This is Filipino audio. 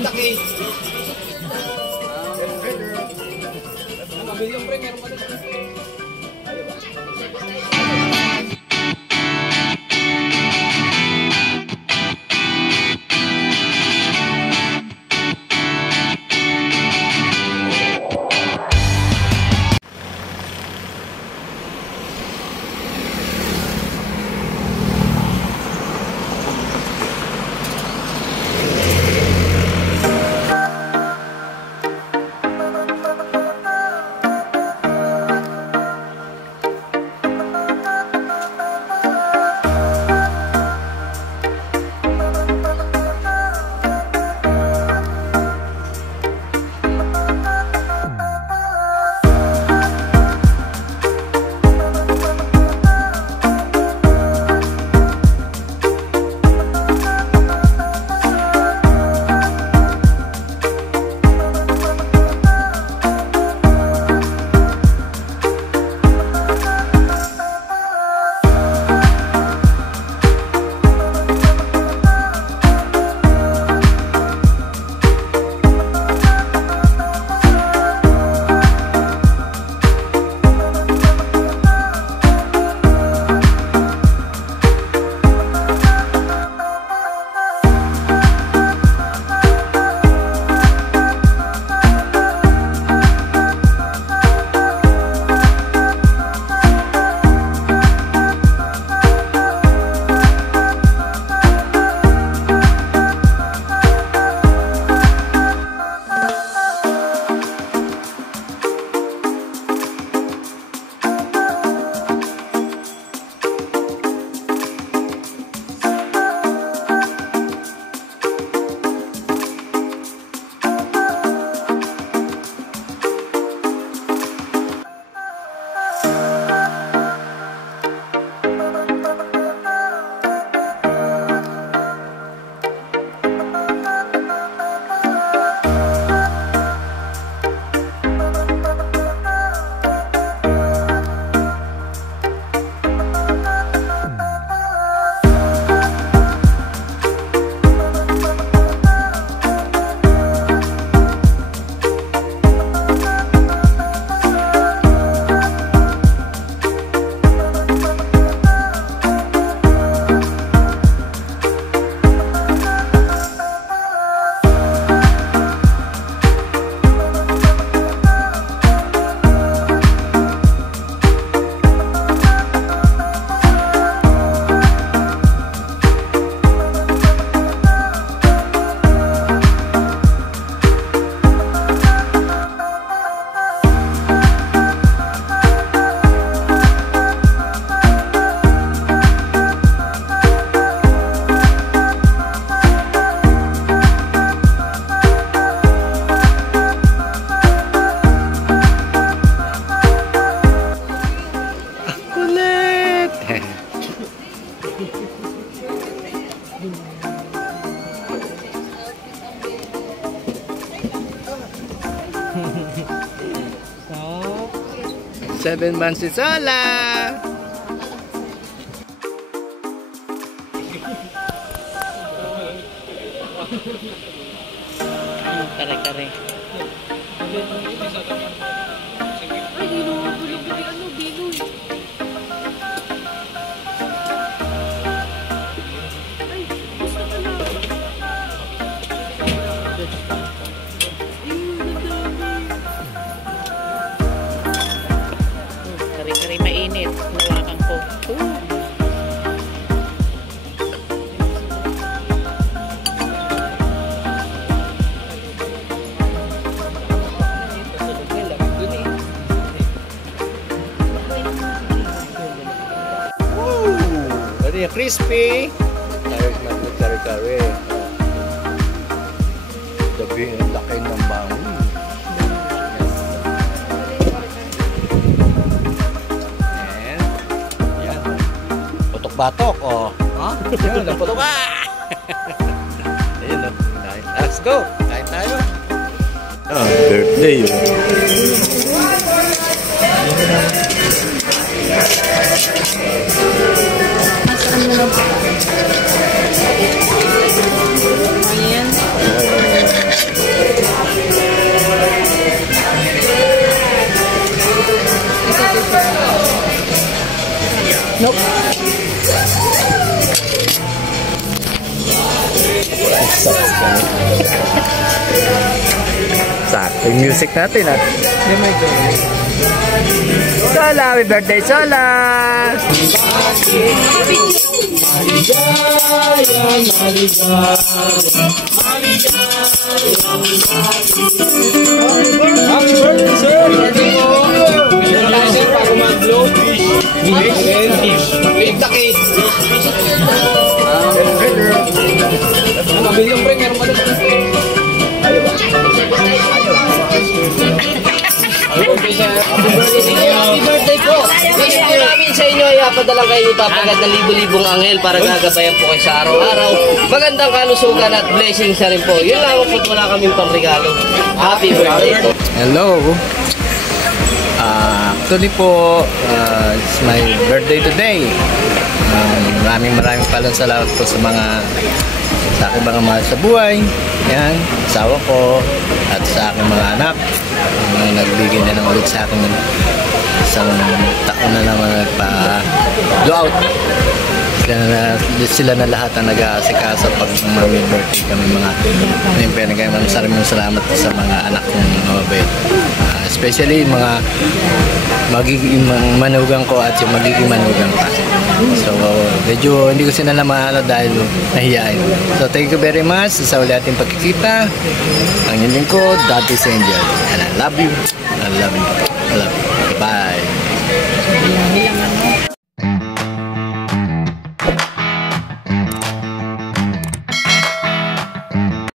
Laki. Bilyong pre, meron pa din. So, 7 months si Sola. Kare-kare. Ay, hinubulog yung ano, biloy. Ay, gusto ka na. Kare-kare mainit. Nawakan ko. Crispy. Tayo na kare-kare. Dabi ang laki ng bangon. And yan. Putok-batok, oh. Ha? Yan, naputok. Ayun, oh. Let's go. Kain tayo. Birthday yun. Ayan. Nope. Sakto yung music natin ah. Sola, happy birthday, Sola! Happy birthday, sir! Bago mag-blow, fish. Wait, taki. Mabilyong pre, meron pa doon. Happy birthday po! Wish po namin sa inyo ay padalang kayo ipapagad na libo-libong anghel para gagabayan po kayo sa araw-araw. Magandang kalusugan at blessings na rin po. Yun lang po, wala kaming pangregalo. Happy birthday po! Hello! Actually po, it's my birthday today. Maraming palang salamat po sa aking mga mahal sa buhay. Yan, asawa ko at sa aking mga anak. Mga nagbigay na ulit sa akin ng isang taon na naman nagpa-blowout. Sila na lahat ang nag-aasikaso pag may birthday kami mga maraming salamat sa mga anak kong mabait. Especially mga magiging manugang ko at yung magiging manugang pa. So medyo hindi ko sila maano dahil nahiyain. So thank you very much sa uli ating pagkikita. Ang inyong lingkod, Daddy's Angel. And I love you. I love you. I love you. Bye.